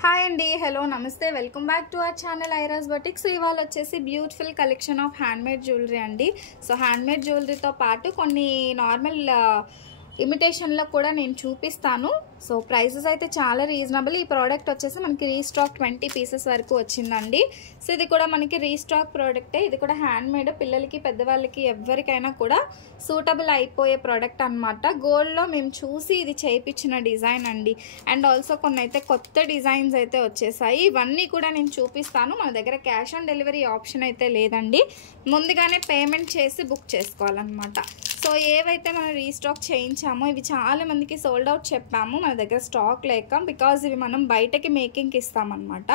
Hi అండి, hello, నమస్తే, welcome back to our channel ఐరాస్ బొటిక్. సో ఇవాళ వచ్చేసి beautiful collection of handmade jewellery అండి. సో హ్యాండ్మేడ్ జ్యువెలరీతో పాటు కొన్ని నార్మల్ ఇమిటేషన్లో కూడా నేను చూపిస్తాను. సో ప్రైసెస్ అయితే చాలా రీజనబుల్. ఈ ప్రోడక్ట్ వచ్చేసి మనకి రీస్టాక్ 20 పీసెస్ వరకు వచ్చిందండి. సో ఇది కూడా మనకి రీస్టాక్ ప్రోడక్టే. ఇది కూడా హ్యాండ్మేడ్, పిల్లలకి పెద్దవాళ్ళకి ఎవరికైనా కూడా సూటబుల్ అయిపోయే ప్రోడక్ట్ అనమాట. గోల్డ్లో మేము చూసి ఇది చేయించిన డిజైన్ అండి. అండ్ ఆల్సో కొన్ని అయితే కొత్త డిజైన్స్ అయితే వచ్చేసాయి. ఇవన్నీ కూడా నేను చూపిస్తాను. మన దగ్గర క్యాష్ ఆన్ డెలివరీ ఆప్షన్ అయితే లేదండి. ముందుగానే పేమెంట్ చేసి బుక్ చేసుకోవాలన్నమాట. సో ఏవైతే మనం రీస్టాక్ చేయించామో ఇవి చాలా మందికి సోల్డ్ అవుట్ చెప్పాము, మన దగ్గర స్టాక్ లేక. బికాజ్ ఇవి మనం బయటకి మేకింగ్కి ఇస్తామన్నమాట.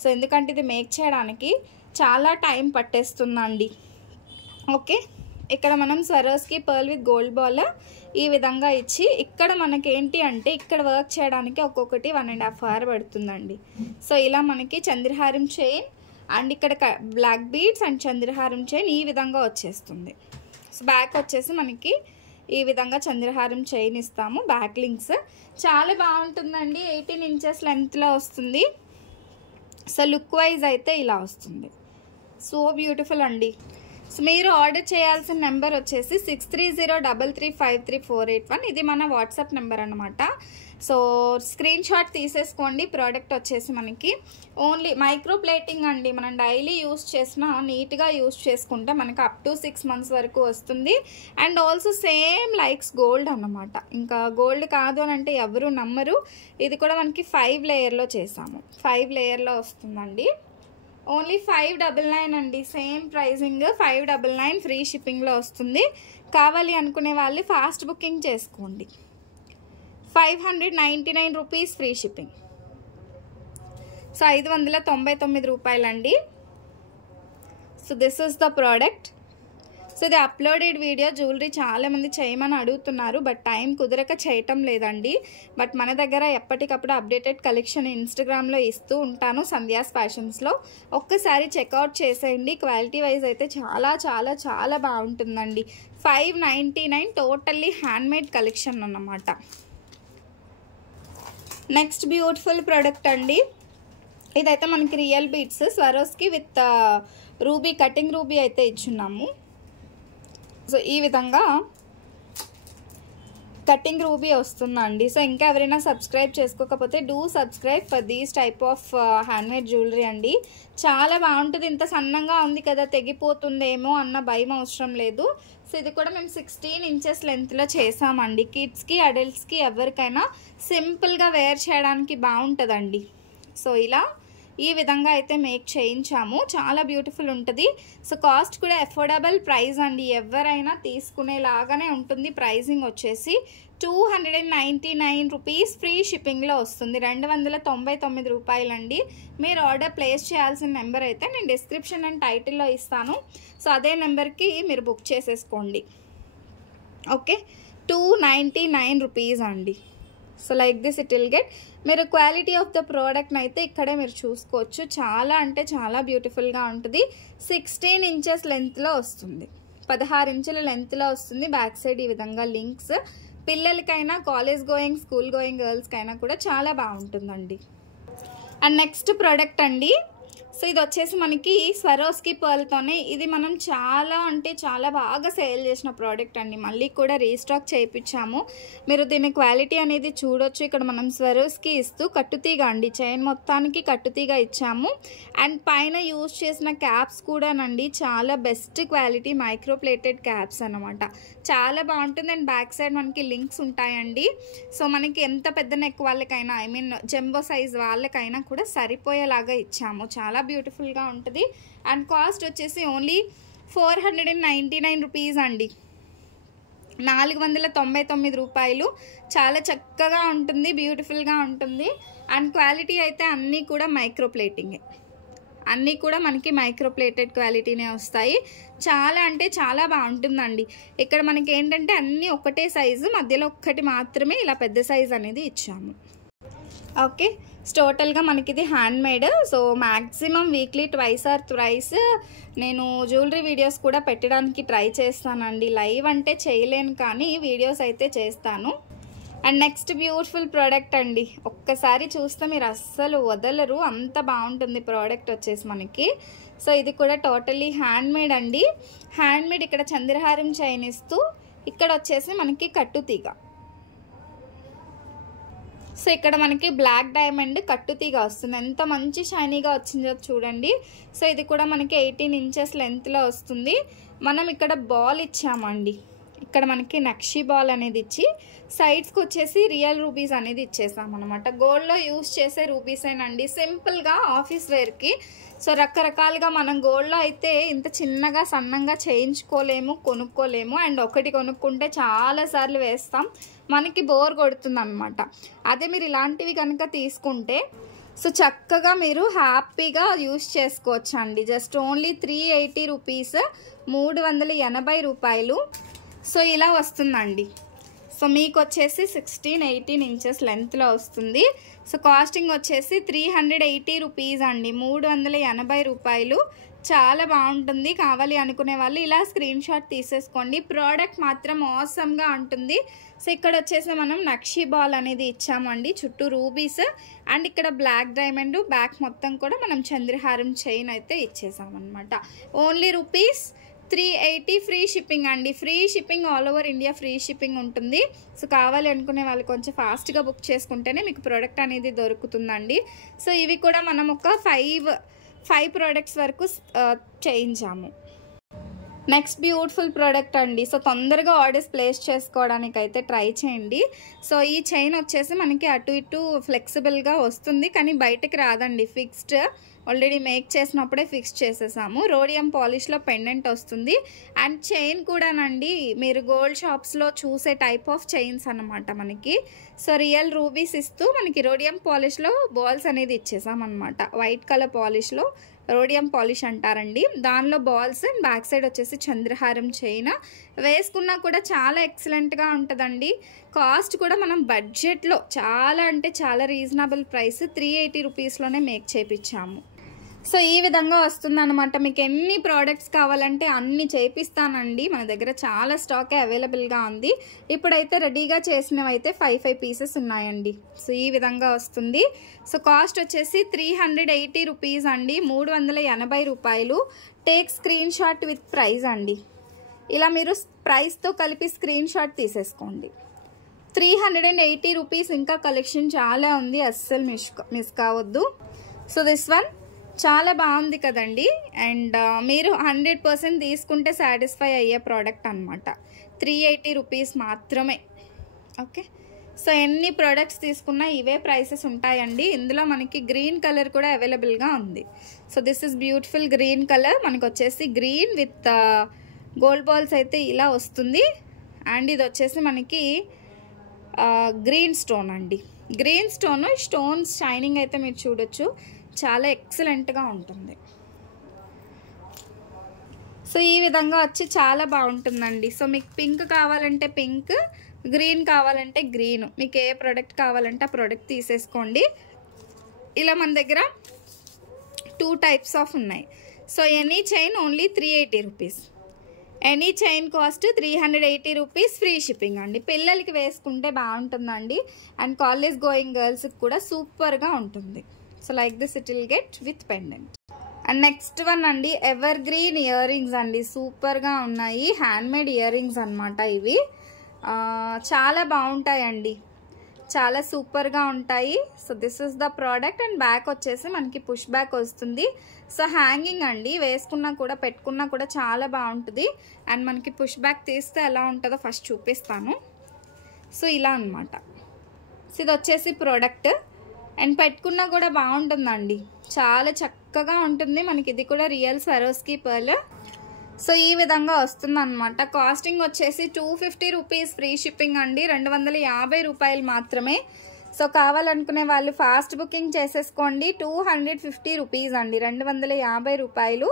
సో ఎందుకంటే ఇది మేక్ చేయడానికి చాలా టైం పట్టేస్తుందండి. ఓకే, ఇక్కడ మనం Swarovski pearl with gold ball ఈ విధంగా ఇచ్చి, ఇక్కడ మనకేంటి అంటే ఇక్కడ వర్క్ చేయడానికి ఒక్కొక్కటి 1.5 hours పడుతుందండి. సో ఇలా మనకి చంద్రహారం చైన్ అండ్ ఇక్కడ బ్లాక్ బీడ్స్ అండ్ చంద్రహారం చైన్ ఈ విధంగా వచ్చేస్తుంది. సో బ్యాక్ వచ్చేసి మనకి ఈ విధంగా చంద్రహారం చైన్ ఇస్తాము. బ్యాక్ లింక్స్ చాలా బాగుంటుందండి. 18 inches లెంత్లో వస్తుంది. సో లుక్ వైజ్ అయితే ఇలా వస్తుంది. సో బ్యూటిఫుల్ అండి. సో మీరు ఆర్డర్ చేయాల్సిన నెంబర్ వచ్చేసి 6303353481. ఇది మన వాట్సాప్ నెంబర్ అనమాట. సో స్క్రీన్ షాట్ తీసేసుకోండి. ప్రోడక్ట్ వచ్చేసి మనకి ఓన్లీ మైక్రో ప్లేటింగ్ అండి. మనం డైలీ యూస్ చేసినా నీట్గా యూస్ చేసుకుంటే మనకి up to 6 months వరకు వస్తుంది. And also same likes gold అన్నమాట. ఇంకా గోల్డ్ కాదు అని అంటే ఎవరు నమ్మరు. ఇది కూడా మనకి 5 లేయర్లో చేసాము. 5 లేయర్లో వస్తుందండి. ఓన్లీ 599 అండి. సేమ్ ప్రైజింగ్ 599 ఫ్రీ షిప్పింగ్లో వస్తుంది. కావాలి అనుకునే వాళ్ళు ఫాస్ట్ బుకింగ్ చేసుకోండి. 599 రూపీస్ ఫ్రీ షిప్పింగ్. సో 599 రూపాయలండి. So this is the product. So ఇది అప్లోడెడ్ వీడియో. జ్యువెలరీ చాలామంది చేయమని అడుగుతున్నారు, బట్ టైం కుదరక చేయటం లేదండి. బట్ మన దగ్గర ఎప్పటికప్పుడు అప్డేటెడ్ కలెక్షన్ ఇన్స్టాగ్రామ్లో ఇస్తూ ఉంటాను, సంధ్యాస్ ఫ్యాషన్స్లో. ఒక్కసారి చెక్అవుట్ చేసేయండి. క్వాలిటీ వైజ్ అయితే చాలా చాలా చాలా బాగుంటుందండి. 599 టోటల్లీ హ్యాండ్మేడ్ కలెక్షన్ అన్నమాట. నెక్స్ట్ బ్యూటిఫుల్ ప్రోడక్ట్ అండి. ఇదైతే మనకి real beads Swarovski with ruby, cutting ruby అయితే ఇచ్చున్నాము. సో ఈ విధంగా కటింగ్ రూబీ వస్తుందండి. సో ఇంకా ఎవరైనా సబ్స్క్రైబ్ చేసుకోకపోతే do subscribe for these type of handmade jewellery అండి. చాలా బాగుంటుంది. ఇంత సన్నంగా ఉంది కదా, తెగిపోతుందేమో అన్న భయం అవసరం లేదు. సో ఇది కూడా మేము 16 inches లెంత్లో చేసామండి. కిడ్స్కి, అడల్ట్స్కి ఎవరికైనా సింపుల్గా వేర్ చేయడానికి బాగుంటుందండి. సో ఇలా ఈ విధంగా అయితే మేక్ చేయించాము. చాలా బ్యూటిఫుల్ ఉంటుంది. సో కాస్ట్ కూడా అఫోర్డబుల్ ప్రైస్ అండి. ఎవరైనా తీసుకునేలాగానే ఉంటుంది. ప్రైజింగ్ వచ్చేసి 299 రూపీస్ ఫ్రీ షిప్పింగ్లో వస్తుంది. 299 రూపాయలండి. మీరు ఆర్డర్ ప్లేస్ చేయాల్సిన నెంబర్ అయితే నేను డిస్క్రిప్షన్ అండ్ టైటిల్లో ఇస్తాను. సో అదే నెంబర్కి మీరు బుక్ చేసేసుకోండి. ఓకే, 299 రూపీస్ అండి. So like this it will get. మీరు క్వాలిటీ ఆఫ్ ద ప్రోడక్ట్ని అయితే ఇక్కడే మీరు చూసుకోవచ్చు. చాలా అంటే చాలా బ్యూటిఫుల్గా ఉంటుంది. 16 inches లెంత్లో వస్తుంది. 16 inches లెంత్లో వస్తుంది. బ్యాక్ సైడ్ ఈ విధంగా లింక్స్. పిల్లలకైనా, కాలేజ్ గోయింగ్, స్కూల్ గోయింగ్ గర్ల్స్కైనా కూడా చాలా బాగుంటుందండి. అండ్ నెక్స్ట్ ప్రోడక్ట్ అండి. సో ఇది వచ్చేసి మనకి స్వరోస్కి పర్ల్తోనే. ఇది మనం చాలా అంటే చాలా బాగా సేల్ చేసిన ప్రోడక్ట్ అండి. మళ్ళీ కూడా రీస్టాక్ చేయించాము. మీరు దీని క్వాలిటీ అనేది చూడొచ్చు. ఇక్కడ మనం స్వరోస్కి ఇస్తూ కట్టుతీగ అండి, చైన్ మొత్తానికి కట్టుతీగ ఇచ్చాము. అండ్ పైన యూజ్ చేసిన క్యాప్స్ కూడానండి చాలా best quality micro plated caps అనమాట. చాలా బాగుంటుంది. అండ్ బ్యాక్ సైడ్ మనకి లింక్స్ ఉంటాయండి. సో మనకి ఎంత పెద్ద నెక్ వాళ్ళకైనా, ఐ మీన్ జంబో సైజ్ వాళ్ళకైనా కూడా సరిపోయేలాగా ఇచ్చాము. చాలా బ్యూటిఫుల్గా ఉంటుంది. అండ్ కాస్ట్ వచ్చేసి ఓన్లీ 499 రూపీస్ అండి. 499 రూపాయలు. చాలా చక్కగా ఉంటుంది, బ్యూటిఫుల్గా ఉంటుంది. అండ్ క్వాలిటీ అయితే అన్నీ కూడా మైక్రో ప్లేటింగే. అన్నీ కూడా మనకి మైక్రో ప్లేటెడ్ క్వాలిటీనే వస్తాయి. చాలా అంటే చాలా బాగుంటుందండి. ఇక్కడ మనకి ఏంటంటే అన్నీ ఒకటే సైజు, మధ్యలో ఒక్కటి మాత్రమే ఇలా పెద్ద సైజు అనేది ఇచ్చాము. ఓకే, టోటల్గా మనకి ఇది handmade. So maximum weekly twice or thrice నేను జ్యువెలరీ వీడియోస్ కూడా పెట్టడానికి ట్రై చేస్తానండి. లైవ్ అంటే చేయలేను కానీ వీడియోస్ అయితే చేస్తాను. అండ్ నెక్స్ట్ బ్యూటిఫుల్ ప్రోడక్ట్ అండి, ఒక్కసారి చూస్తే మీరు అస్సలు వదలరు, అంత బాగుంటుంది ప్రోడక్ట్ వచ్చేసి మనకి. సో ఇది కూడా టోటలీ హ్యాండ్మేడ్ అండి. హ్యాండ్మేడ్ ఇక్కడ చంద్రహారం చైన్ ఇస్తూ ఇక్కడ వచ్చేసి మనకి కట్టుతీగ. సో ఇక్కడ మనకి బ్లాక్ డైమండ్ కట్టుతీగ వస్తుంది, ఎంత మంచి షైనీగా వచ్చిందో చూడండి. సో ఇది కూడా మనకి 18 ఇంచెస్ లెంత్లో వస్తుంది. మనం ఇక్కడ బాల్ ఇచ్చామండి, ఇక్కడ మనకి నక్షి బాల్ అనేది ఇచ్చి సైడ్స్కి వచ్చేసి రియల్ రూబీస్ అనేది ఇచ్చేసాం అనమాట. గోల్డ్లో యూస్ చేసే రూబీసేనండి, సింపుల్గా ఆఫీస్ వేర్కి. సో రకరకాలుగా మనం గోల్డ్లో అయితే ఇంత చిన్నగా సన్నంగా చేయించుకోలేము, కొనుక్కోలేము. అండ్ ఒకటి కొనుక్కుంటే చాలాసార్లు వేస్తాం, మనకి బోర్ కొడుతుంది అనమాట. అదే మీరు ఇలాంటివి కనుక తీసుకుంటే సో చక్కగా మీరు హ్యాపీగా యూస్ చేసుకోవచ్చు అండి. జస్ట్ ఓన్లీ 380 రూపీస్, 380 రూపాయలు. సో ఇలా వస్తుందండి. సో మీకు వచ్చేసి 16-18 ఇంచెస్ లెంత్లో వస్తుంది. సో కాస్టింగ్ వచ్చేసి 380 రూపీస్ అండి, 380 రూపాయలు. చాలా బాగుంటుంది. కావాలి అనుకునే వాళ్ళు ఇలా స్క్రీన్ షాట్ తీసేసుకోండి. ప్రోడక్ట్ మాత్రం ఆసమ్గా ఉంటుంది. సో ఇక్కడ వచ్చేసి మనం నక్షి బాల్ అనేది ఇచ్చామండి, చుట్టూ రూబీస్ అండ్ ఇక్కడ బ్లాక్ డైమండ్, బ్యాక్ మొత్తం కూడా మనం చంద్రహారం చైన్ అయితే ఇచ్చేసామన్నమాట. ఓన్లీ రూపీస్ 380, ఫ్రీ షిప్పింగ్ అండి. Free shipping, all over India free shipping ఉంటుంది. సో కావాలి అనుకునే వాళ్ళు కొంచెం ఫాస్ట్గా బుక్ చేసుకుంటేనే మీకు ప్రోడక్ట్ అనేది దొరుకుతుందండి. సో ఇవి కూడా మనం ఒక 5 ప్రోడక్ట్స్ వరకు చేయించాము. నెక్స్ట్ బ్యూటిఫుల్ ప్రోడక్ట్ అండి. సో తొందరగా ఆర్డర్స్ ప్లేస్ చేసుకోవడానికి అయితే ట్రై చేయండి. సో ఈ చైన్ వచ్చేసి మనకి అటు ఇటు ఫ్లెక్సిబుల్గా వస్తుంది, కానీ బయటకి రాదండి, ఫిక్స్డ్. ఆల్రెడీ మేక్ చేసినప్పుడే ఫిక్స్ చేసేసాము. రోడియం పాలిష్లో పెండెంట్ వస్తుంది. అండ్ చైన్ కూడానండి మీరు గోల్డ్ షాప్స్లో చూసే టైప్ ఆఫ్ చైన్స్ అన్నమాట మనకి. సో రియల్ రూబీస్ ఇస్తూ మనకి రోడియం పాలిష్లో బాల్స్ అనేది ఇచ్చేసామన్నమాట. వైట్ కలర్ పాలిష్లో రోడియం పాలిష్ అంటారండి, దానిలో బాల్స్ అండ్ బ్యాక్ సైడ్ వచ్చేసి చంద్రహారం చైన్. వేసుకున్నా కూడా చాలా ఎక్సలెంట్గా ఉంటుందండి. కాస్ట్ కూడా మనం బడ్జెట్లో చాలా అంటే చాలా రీజనబుల్ ప్రైస్, 380 రూపీస్లోనే మేక్ చేయించాము. సో ఈ విధంగా వస్తుందన్నమాట. మీకు ఎన్ని ప్రోడక్ట్స్ కావాలంటే అన్ని చేపిస్తానండి, మన దగ్గర చాలా స్టాకే అవైలబుల్గా ఉంది. ఇప్పుడైతే రెడీగా చేసినవి అయితే 5 పీసెస్ ఉన్నాయండి. సో ఈ విధంగా వస్తుంది. సో కాస్ట్ వచ్చేసి 380 రూపీస్ అండి, 380 రూపాయలు. Take screenshot with price అండి. ఇలా మీరు ప్రైస్తో కలిపి స్క్రీన్ షాట్ తీసేసుకోండి. 380 రూపీస్. ఇంకా కలెక్షన్ చాలా ఉంది, అస్సలు మిస్ కావద్దు. సో దిస్ వన్ చాలా బాగుంది కదండి. అండ్ మీరు 100% తీసుకుంటే సాటిస్ఫై అయ్యే ప్రోడక్ట్ అనమాట. 380 రూపీస్ మాత్రమే. ఓకే, సో ఎన్ని ప్రోడక్ట్స్ తీసుకున్నా ఇవే ప్రైసెస్ ఉంటాయండి. ఇందులో మనకి గ్రీన్ కలర్ కూడా అవైలబుల్గా ఉంది. So this is beautiful green colour. మనకు వచ్చేసి గ్రీన్ విత్ గోల్డ్ బాల్స్ అయితే ఇలా వస్తుంది. అండ్ ఇది వచ్చేసి మనకి గ్రీన్ స్టోన్ అండి. గ్రీన్ స్టోన్స్ షైనింగ్ అయితే మీరు చూడొచ్చు, చాలా ఎక్సలెంట్గా ఉంటుంది. సో ఈ విధంగా వచ్చి చాలా బాగుంటుందండి. సో మీకు పింక్ కావాలంటే పింక్, గ్రీన్ కావాలంటే గ్రీన్, మీకు ఏ ప్రోడక్ట్ కావాలంటే ఆ ప్రోడక్ట్ తీసేసుకోండి. ఇలా మన దగ్గర 2 టైప్స్ ఆఫ్ ఉన్నాయి. So any chain only 380 rupees. Any chain cost 380 rupees, free shipping అండి. పిల్లలకి వేసుకుంటే బాగుంటుందండి. అండ్ కాలేజ్ గోయింగ్ గర్ల్స్కి కూడా సూపర్గా ఉంటుంది. So like this it will get with pendant. And next one అండి, ఎవర్ గ్రీన్ ఇయర్ రింగ్స్ అండి. సూపర్గా ఉన్నాయి, హ్యాండ్మేడ్ ఇయర్ రింగ్స్ అనమాట ఇవి. చాలా బాగుంటాయండి, చాలా సూపర్గా ఉంటాయి. So this is the product. And back వచ్చేసి మనకి పుష్ బ్యాక్ వస్తుంది. సో హ్యాంగింగ్ అండి, వేసుకున్నా కూడా పెట్టుకున్నా కూడా చాలా బాగుంటుంది. అండ్ మనకి పుష్ బ్యాక్ తీస్తే ఎలా ఉంటుందో ఫస్ట్ చూపిస్తాను. సో ఇలా అనమాట. సో ఇది వచ్చేసి ప్రోడక్ట్. అండ్ పెట్టుకున్నా కూడా బాగుంటుందండి, చాలా చక్కగా ఉంటుంది. మనకి ఇది కూడా రియల్ స్వరోస్కి పర్ల్. సో ఈ విధంగా వస్తుంది అనమాట. కాస్టింగ్ వచ్చేసి 250 రూపీస్, ఫ్రీ షిప్పింగ్ అండి, 250 రూపాయలు మాత్రమే. సో కావాలనుకునే వాళ్ళు ఫాస్ట్ బుకింగ్ చేసేసుకోండి. 250 రూపీస్ అండి, 250 రూపాయలు.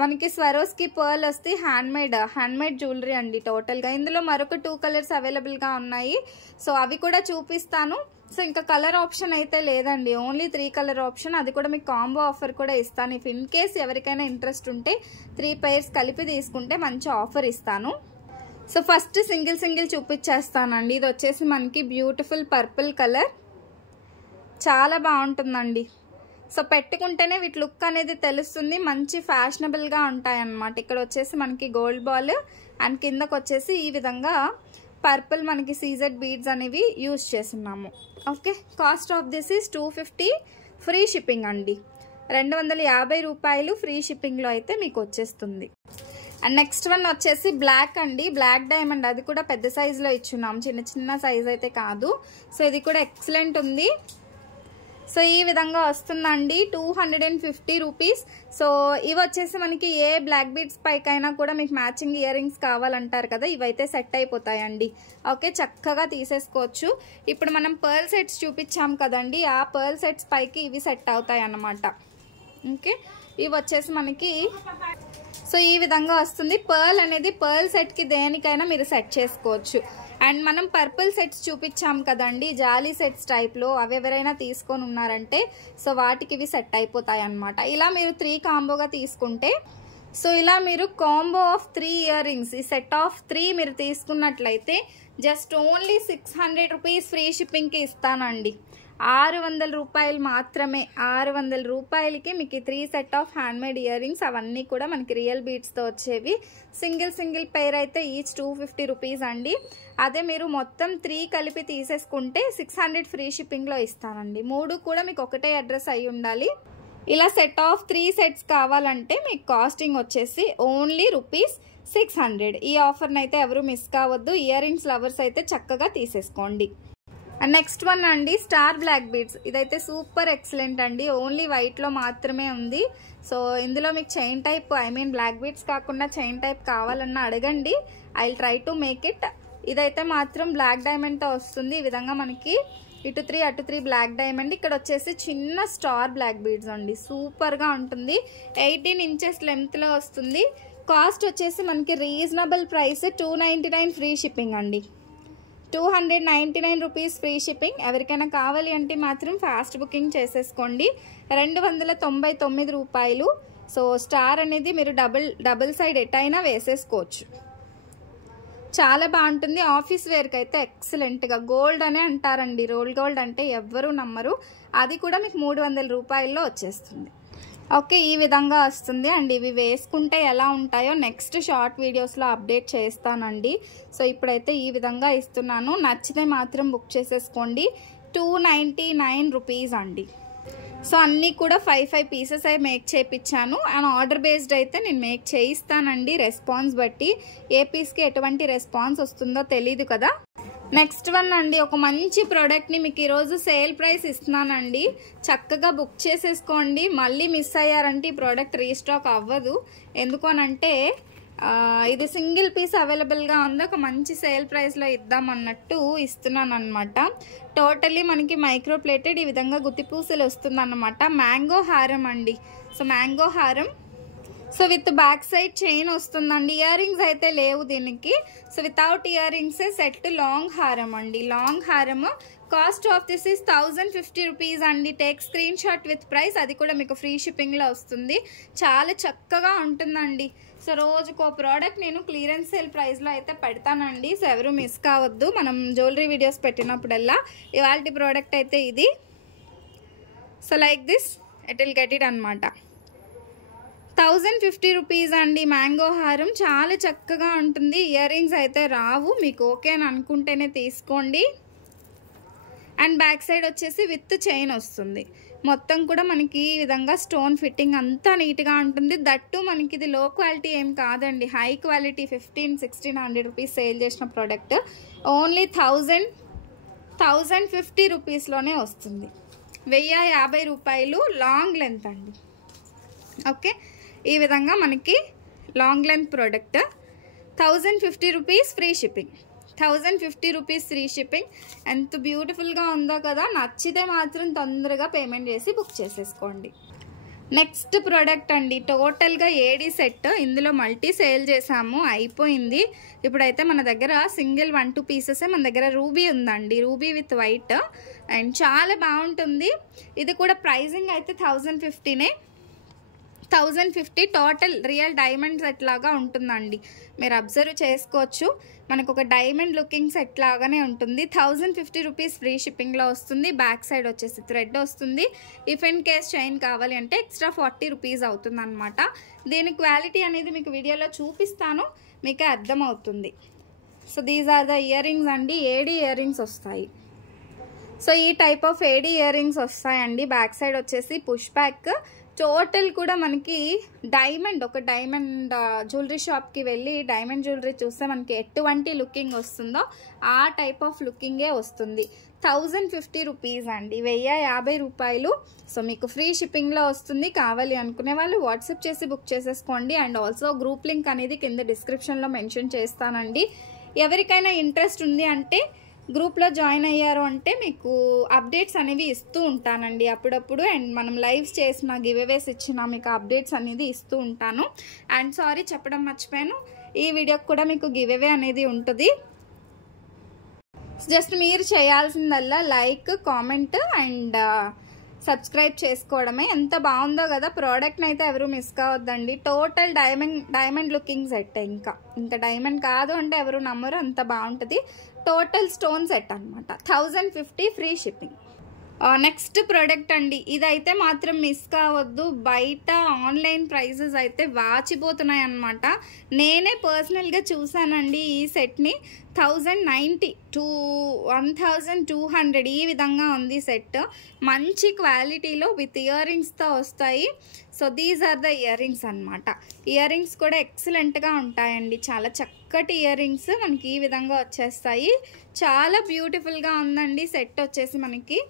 మనకి స్వరోస్కి పర్ల్ వస్తే హ్యాండ్మేడ్ జ్యువెలరీ అండి టోటల్గా. ఇందులో మరొక 2 కలర్స్ అవైలబుల్గా ఉన్నాయి. సో అవి కూడా చూపిస్తాను. సో ఇంకా కలర్ ఆప్షన్ అయితే లేదండి, ఓన్లీ 3 కలర్ ఆప్షన్. అది కూడా మీకు కాంబో ఆఫర్ కూడా ఇస్తాను. ఇఫ్ ఇన్ కేస్ ఎవరికైనా ఇంట్రెస్ట్ ఉంటే 3 పైర్స్ కలిపి తీసుకుంటే మంచి ఆఫర్ ఇస్తాను. సో ఫస్ట్ సింగిల్ చూపించేస్తానండి. ఇది వచ్చేసి మనకి బ్యూటిఫుల్ పర్పుల్ కలర్, చాలా బాగుంటుందండి. సో పెట్టుకుంటేనే వీటి లుక్ అనేది తెలుస్తుంది, మంచి ఫ్యాషనబుల్గా ఉంటాయి అన్నమాట. ఇక్కడ వచ్చేసి మనకి గోల్డ్ బాల్ అండ్ కిందకు వచ్చేసి ఈ విధంగా పర్పుల్ మనకి సీజెడ్ బీడ్స్ అనేవి యూజ్ చేస్తున్నాము. Okay, cost of this is 250, free shipping అండి. 250 రూపాయలు ఫ్రీ షిప్పింగ్లో అయితే మీకు వచ్చేస్తుంది. అండ్ నెక్స్ట్ వన్ వచ్చేసి బ్లాక్ అండి, బ్లాక్ డైమండ్. అది కూడా పెద్ద సైజులో ఇచ్చున్నాం, చిన్న సైజ్ అయితే కాదు. సో ఇది కూడా ఎక్సలెంట్ ఉంది. సో ఈ విధంగా వస్తుందండి, 250 రూపీస్. సో ఇవి వచ్చేసి మనకి ఏ బ్లాక్ బీడ్స్ పైకైనా కూడా మీకు మ్యాచింగ్ ఇయర్ రింగ్స్ కావాలంటారు కదా, ఇవైతే సెట్ అయిపోతాయండి. ఓకే, చక్కగా తీసేసుకోవచ్చు. ఇప్పుడు మనం పర్ల్ సెట్స్ చూపించాం కదండి, ఆ పర్ల్ సెట్స్ పైకి ఇవి సెట్ అవుతాయి అన్నమాట. ఓకే, ఇవి వచ్చేసి మనకి సో ఈ విధంగా వస్తుంది. పర్ల్ అనేది పర్ల్ సెట్కి దేనికైనా మీరు సెట్ చేసుకోవచ్చు. అండ్ మనం పర్పుల్ సెట్స్ చూపించాం కదండి, జాలీ సెట్స్ టైప్లో, అవి ఎవరైనా తీసుకొని ఉన్నారంటే సో వాటికి ఇవి సెట్ అయిపోతాయి అన్నమాట. ఇలా మీరు 3 కాంబోగా తీసుకుంటే, సో ఇలా మీరు కాంబో ఆఫ్ 3 ఇయర్ రింగ్స్, ఈ సెట్ ఆఫ్ 3 మీరు తీసుకున్నట్లయితే జస్ట్ ఓన్లీ 600 రూపీస్ ఫ్రీ షిప్పింగ్కి ఇస్తానండి. 600 రూపాయలు మాత్రమే. 600 రూపాయలకి మీకు 3 set of handmade ear rings, అవన్నీ కూడా మనకి రియల్ బీడ్స్తో వచ్చేవి. సింగిల్ పెయిర్ అయితే ఈచ్ 250 రూపీస్ అండి. అదే మీరు మొత్తం 3 కలిపి తీసేసుకుంటే 600 ఫ్రీ షిప్పింగ్లో ఇస్తానండి. 3 కూడా మీకు ఒకటే అడ్రస్ అయి ఉండాలి. ఇలా సెట్ ఆఫ్ 3 సెట్స్ కావాలంటే మీకు కాస్టింగ్ వచ్చేసి ఓన్లీ ₹600. ఈ ఆఫర్ని అయితే ఎవరు మిస్ కావద్దు. ఇయర్ రింగ్స్ లవర్స్ అయితే చక్కగా తీసేసుకోండి. అండ్ నెక్స్ట్ వన్ అండి, స్టార్ బ్లాక్ బీడ్స్. ఇదైతే సూపర్ ఎక్సలెంట్ అండి, ఓన్లీ వైట్లో మాత్రమే ఉంది. సో ఇందులో మీకు చైన్ టైప్, బ్లాక్ బీడ్స్ కాకుండా చైన్ టైప్ కావాలన్నా అడగండి, I will try to make it. ఇదైతే మాత్రం బ్లాక్ డైమండ్తో వస్తుంది. ఈ విధంగా మనకి ఇటు 3 అటు 3 బ్లాక్ డైమండ్. ఇక్కడ వచ్చేసి చిన్న స్టార్ బ్లాక్ బీడ్స్ అండి, సూపర్గా ఉంటుంది. 18 ఇంచెస్ లెంత్లో వస్తుంది. కాస్ట్ వచ్చేసి మనకి రీజనబుల్ ప్రైస్, 299 ఫ్రీ షిప్పింగ్ అండి. 299 రూపీస్ ఫ్రీ షిప్పింగ్. ఎవరికైనా కావాలి అంటే మాత్రం ఫాస్ట్ బుకింగ్ చేసేసుకోండి. 299 రూపాయలు. సో స్టార్ అనేది మీరు డబుల్ సైడ్ ఎటైనా వేసేసుకోవచ్చు, చాలా బాగుంటుంది. ఆఫీస్ వేర్కి అయితే ఎక్సలెంట్గా, గోల్డ్ అనే అంటారండి, రోల్ గోల్డ్ అంటే ఎవ్వరూ నమ్మరు. అది కూడా మీకు 300 రూపాయల్లో వచ్చేస్తుంది. ఓకే, ఈ విధంగా వస్తుంది. అండ్ ఇవి వేసుకుంటే ఎలా ఉంటాయో నెక్స్ట్ షార్ట్ వీడియోస్లో అప్డేట్ చేస్తానండి. సో ఇప్పుడైతే ఈ విధంగా ఇస్తున్నాను, నచ్చితే మాత్రం బుక్ చేసేసుకోండి. 299 రూపీస్ అండి. సో అన్నీ కూడా 5 పీసెస్ అవి మేక్ చేయించాను. అండ్ ఆర్డర్ బేస్డ్ అయితే నేను మేక్ చేయిస్తానండి, రెస్పాన్స్ బట్టి. ఏ పీస్కి ఎటువంటి రెస్పాన్స్ వస్తుందో తెలీదు కదా. నెక్స్ట్ వన్ అండి, ఒక మంచి ప్రోడక్ట్ని మీకు ఈరోజు సేల్ ప్రైస్ ఇస్తున్నానండి, చక్కగా బుక్ చేసేసుకోండి. మళ్ళీ మిస్ అయ్యారంటే ఈ ప్రోడక్ట్ రీస్టాక్ అవ్వదు. ఎందుకు అనంటే ఇది సింగిల్ పీస్ అవైలబుల్గా ఉంది, ఒక మంచి సేల్ ప్రైస్లో ఇద్దామన్నట్టు ఇస్తున్నాను అనమాట. టోటలీ మనకి మైక్రో ప్లేటెడ్ ఈ విధంగా గుత్తిపూసలు వస్తుందన్నమాట. మ్యాంగో హారం అండి. సో మ్యాంగో హారం, so with back side chain వస్తుందండి. ఇయర్ రింగ్స్ అయితే లేవు దీనికి. So without earrings set long హారం అండి. లాంగ్ హారం cost of this is 1050 rupees అండి. Take screenshot with price, అది కూడా మీకు ఫ్రీ షిప్పింగ్లో వస్తుంది. చాలా చక్కగా ఉంటుందండి. సో రోజుకో ప్రోడక్ట్ నేను క్లియరెన్స్ సేల్ ప్రైస్లో అయితే పెడతానండి. సో ఎవరు మిస్ కావద్దు, మనం జ్యువెలరీ వీడియోస్ పెట్టినప్పుడల్లా. ఇవాళ ప్రోడక్ట్ అయితే ఇది. So like this it will get it అనమాట. 1050 రూపీస్ అండి. మ్యాంగో హారం చాలా చక్కగా ఉంటుంది. ఇయర్ రింగ్స్ అయితే రావు, మీకు ఓకే అని అనుకుంటేనే తీసుకోండి. అండ్ బ్యాక్ సైడ్ వచ్చేసి విత్ చైన్ వస్తుంది. మొత్తం కూడా మనకి ఈ విధంగా స్టోన్ ఫిట్టింగ్ అంతా నీట్గా ఉంటుంది. దట్టు మనకి ఇది లో క్వాలిటీ ఏం కాదండి, హై క్వాలిటీ. 1500-1600 రూపీస్ సేల్ చేసిన ప్రోడక్ట్ ఓన్లీ 1050 రూపీస్లోనే వస్తుంది. 1050 రూపాయలు లాంగ్ లెంత్ అండి. ఓకే, ఈ విధంగా మనకి long length product 1050 rupees free shipping. 1050 rupees free shipping. ఎంత బ్యూటిఫుల్గా ఉందో కదా. నచ్చితే మాత్రం తొందరగా పేమెంట్ చేసి బుక్ చేసేసుకోండి. నెక్స్ట్ ప్రోడక్ట్ అండి, టోటల్గా ఏడీ సెట్. ఇందులో మల్టీ సేల్ చేసాము, అయిపోయింది. ఇప్పుడైతే మన దగ్గర సింగిల్ 1-2 పీసెసే మన దగ్గర రూబీ ఉందండి, రూబీ విత్ వైట్. అండ్ చాలా బాగుంటుంది. ఇది కూడా ప్రైజింగ్ అయితే 1050నే. 1050 టోటల్ రియల్ డైమండ్ సెట్ లాగా ఉంటుందండి. మీరు అబ్జర్వ్ చేసుకోవచ్చు, మనకు ఒక డైమండ్ లుకింగ్ సెట్ లాగానే ఉంటుంది. 1050 రూపీస్ ఫ్రీ షిప్పింగ్లో వస్తుంది. బ్యాక్ సైడ్ వచ్చేసి థ్రెడ్ వస్తుంది. ఇఫ్ ఇన్ కేస్ చైన్ కావాలి అంటే ఎక్స్ట్రా 40 రూపీస్ అవుతుంది అనమాట. దీని క్వాలిటీ అనేది మీకు వీడియోలో చూపిస్తాను, మీకే అర్థమవుతుంది. So these are the ear rings అండి. ఏడి ఇయర్ రింగ్స్ వస్తాయి. సో ఈ type of AD ear rings వస్తాయండి. బ్యాక్ సైడ్ వచ్చేసి పుష్ బ్యాక్. టోటల్ కూడా మనకి డైమండ్, ఒక డైమండ్ జ్యువెలరీ షాప్కి వెళ్ళి డైమండ్ జ్యువెలరీ చూస్తే మనకి ఎటువంటి లుకింగ్ వస్తుందో ఆ టైప్ ఆఫ్ లుకింగే వస్తుంది. 1050 రూపీస్ అండి, 1050 రూపాయలు. సో మీకు ఫ్రీ షిప్పింగ్లో వస్తుంది. కావాలి అనుకునే వాళ్ళు వాట్సాప్ చేసి బుక్ చేసేసుకోండి. అండ్ ఆల్సో గ్రూప్ లింక్ అనేది కింద డిస్క్రిప్షన్లో మెన్షన్ చేస్తానండి. ఎవరికైనా ఇంట్రెస్ట్ ఉంది అంటే గ్రూప్లో జాయిన్ అయ్యారు అంటే మీకు అప్డేట్స్ అనేవి ఇస్తూ ఉంటానండి అప్పుడప్పుడు. అండ్ మనం లైవ్స్ చేసిన గివ్అవేస్ ఇచ్చిన మీకు అప్డేట్స్ అనేది ఇస్తూ ఉంటాను. అండ్ సారీ చెప్పడం మర్చిపోయాను, ఈ వీడియోకి కూడా మీకు గివ్అవే అనేది ఉంటుంది. జస్ట్ మీరు చేయాల్సిందల్లా లైక్, కామెంట్ అండ్ సబ్స్క్రైబ్ చేసుకోవడమే. ఎంత బాగుందో కదా, ప్రోడక్ట్ని అయితే ఎవరు మిస్ కావద్దండి. Total diamond looking set. ఇంకా డైమండ్ కాదు అంటే ఎవరు నమ్మరు, అంత బాగుంటుంది. టోటల్ స్టోన్ సెట్ అనమాట. 1050 ఫ్రీ షిప్పింగ్. నెక్స్ట్ ప్రోడక్ట్ అండి, ఇదైతే మాత్రం మిస్ కావద్దు. బయట ఆన్లైన్ ప్రైజెస్ అయితే వాచిపోతున్నాయి అనమాట. నేనే పర్సనల్గా చూసానండి ఈ సెట్ని. 1090 to 1200 ఈ విధంగా ఉంది సెట్. మంచి క్వాలిటీలో విత్ ఇయర్ రింగ్స్తో వస్తాయి. So these are the ear rings అనమాట. ఇయర్ రింగ్స్ కూడా ఎక్సలెంట్గా ఉంటాయండి. చాలా చక్కటి ఇయర్ రింగ్స్ మనకి ఈ విధంగా వచ్చేస్తాయి. చాలా బ్యూటిఫుల్గా ఉందండి సెట్ వచ్చేసి మనకి.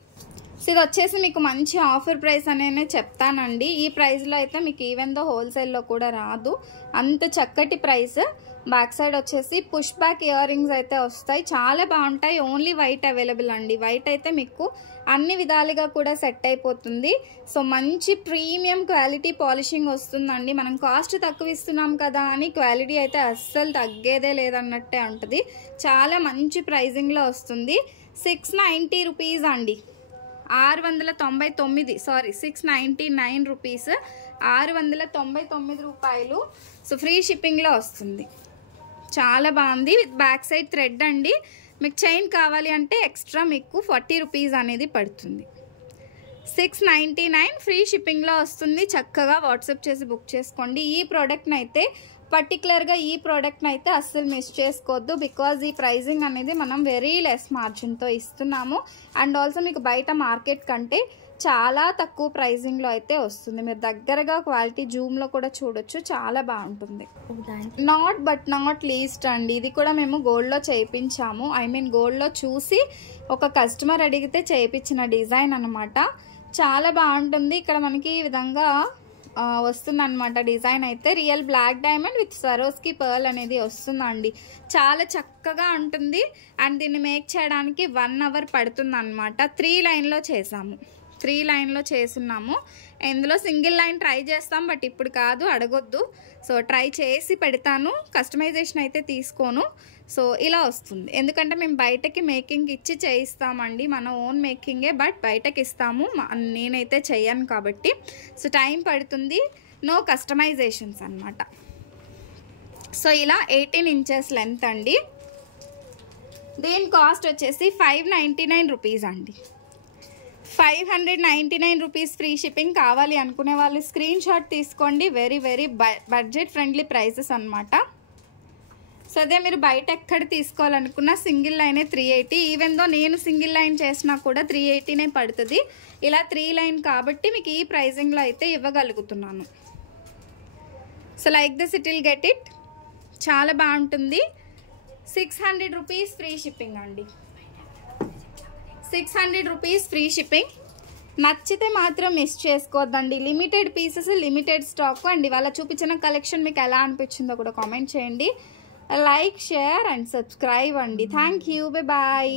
సో ఇది వచ్చేసి మీకు మంచి ఆఫర్ ప్రైస్ అనే చెప్తానండి. ఈ ప్రైస్లో అయితే మీకు ఈవెన్ దో హోల్సేల్లో కూడా రాదు, అంత చక్కటి ప్రైస్. బ్యాక్ సైడ్ వచ్చేసి పుష్ బ్యాక్ ఇయర్ రింగ్స్ అయితే వస్తాయి. చాలా బాగుంటాయి. ఓన్లీ వైట్ అవైలబుల్ అండి. వైట్ అయితే మీకు అన్ని విధాలుగా కూడా సెట్ అయిపోతుంది. సో మంచి ప్రీమియం క్వాలిటీ పాలిషింగ్ వస్తుందండి. మనం కాస్ట్ తక్కువ ఇస్తున్నాం కదా అని క్వాలిటీ అయితే అస్సలు తగ్గేదే లేదన్నట్టే ఉంటుంది. చాలా మంచి ప్రైజింగ్లో వస్తుంది. 690 రూపీస్ అండి, 699 సారీ 699 రూపీస్, 699 రూపాయలు. సో ఫ్రీ షిప్పింగ్లో వస్తుంది. చాలా బాగుంది. విత్ బ్యాక్ సైడ్ థ్రెడ్ అండి. మీకు చైన్ కావాలి అంటే ఎక్స్ట్రా మీకు 40 రూపీస్ అనేది పడుతుంది. 699 ఫ్రీ షిప్పింగ్లో వస్తుంది. చక్కగా వాట్సాప్ చేసి బుక్ చేసుకోండి. ఈ ప్రోడక్ట్ని అయితే పర్టికులర్గా ఈ ప్రోడక్ట్ని అయితే అస్సలు మిస్ చేసుకోవద్దు. బికాజ్ ఈ ప్రైజింగ్ అనేది మనం వెరీ లెస్ మార్జిన్తో ఇస్తున్నాము. అండ్ ఆల్సో మీకు బయట మార్కెట్ కంటే చాలా తక్కువ ప్రైజింగ్లో అయితే వస్తుంది. మీరు దగ్గరగా క్వాలిటీ జూమ్లో కూడా చూడొచ్చు, చాలా బాగుంటుంది. నాట్ లీస్ట్ అండి, ఇది కూడా మేము గోల్డ్లో చేయించాము. గోల్డ్లో చూసి ఒక కస్టమర్ అడిగితే చేయించిన డిజైన్ అనమాట. చాలా బాగుంటుంది. ఇక్కడ మనకి ఈ విధంగా వస్తుందన్నమాట డిజైన్ అయితే. Real black diamond with Swarovski pearl అనేది వస్తుందండి. చాలా చక్కగా ఉంటుంది. అండ్ దీన్ని మేక్ చేయడానికి 1 అవర్ పడుతుంది అనమాట. 3 లైన్లో చేసాము, 3 లైన్లో చేస్తున్నాము. ఇందులో సింగిల్ లైన్ ట్రై చేస్తాం, బట్ ఇప్పుడు కాదు, అడగొద్దు. సో ట్రై చేసి పెడతాను, కస్టమైజేషన్ అయితే తీసుకోను. సో ఇలా వస్తుంది. ఎందుకంటే మేము బయటకి మేకింగ్ ఇచ్చి చేయిస్తామండి, మన ఓన్ మేకింగే, బట్ బయటకి ఇస్తాము. నేనైతే చెయ్యను కాబట్టి. సో టైం పడుతుంది, నో కస్టమైజేషన్స్ అనమాట. సో ఇలా 18 ఇంచెస్ లెంత్ అండి. దీని కాస్ట్ వచ్చేసి 599 రూపీస్ అండి. 599 రూపీస్ ఫ్రీ షిప్పింగ్. కావాలి అనుకునే వాళ్ళు స్క్రీన్ షాట్ తీసుకోండి. వెరీ బడ్జెట్ ఫ్రెండ్లీ ప్రైసెస్ అనమాట. సో అదే మీరు బయట ఎక్కడ తీసుకోవాలనుకున్నా సింగిల్ లైనే 380. ఈవెన్ దో నేను సింగిల్ లైన్ చేసినా కూడా 380నే పడుతుంది. ఇలా 3 లైన్ కాబట్టి మీకు ఈ ప్రైజింగ్లో అయితే ఇవ్వగలుగుతున్నాను. So like this it will get it. చాలా బాగుంటుంది. 600 రూపీస్ ఫ్రీ షిప్పింగ్ అండి. 600 రూపీస్ ఫ్రీ షిప్పింగ్. నచ్చితే మాత్రం మిస్ చేసుకోవద్దండి. Limited pieces, limited stock. And ఇవాళ చూపించిన కలెక్షన్ మీకు ఎలా అనిపించిందో కూడా కామెంట్ చేయండి. లైక్, షేర్ అండ్ సబ్స్క్రైబ్ అండి. Thank you, bye.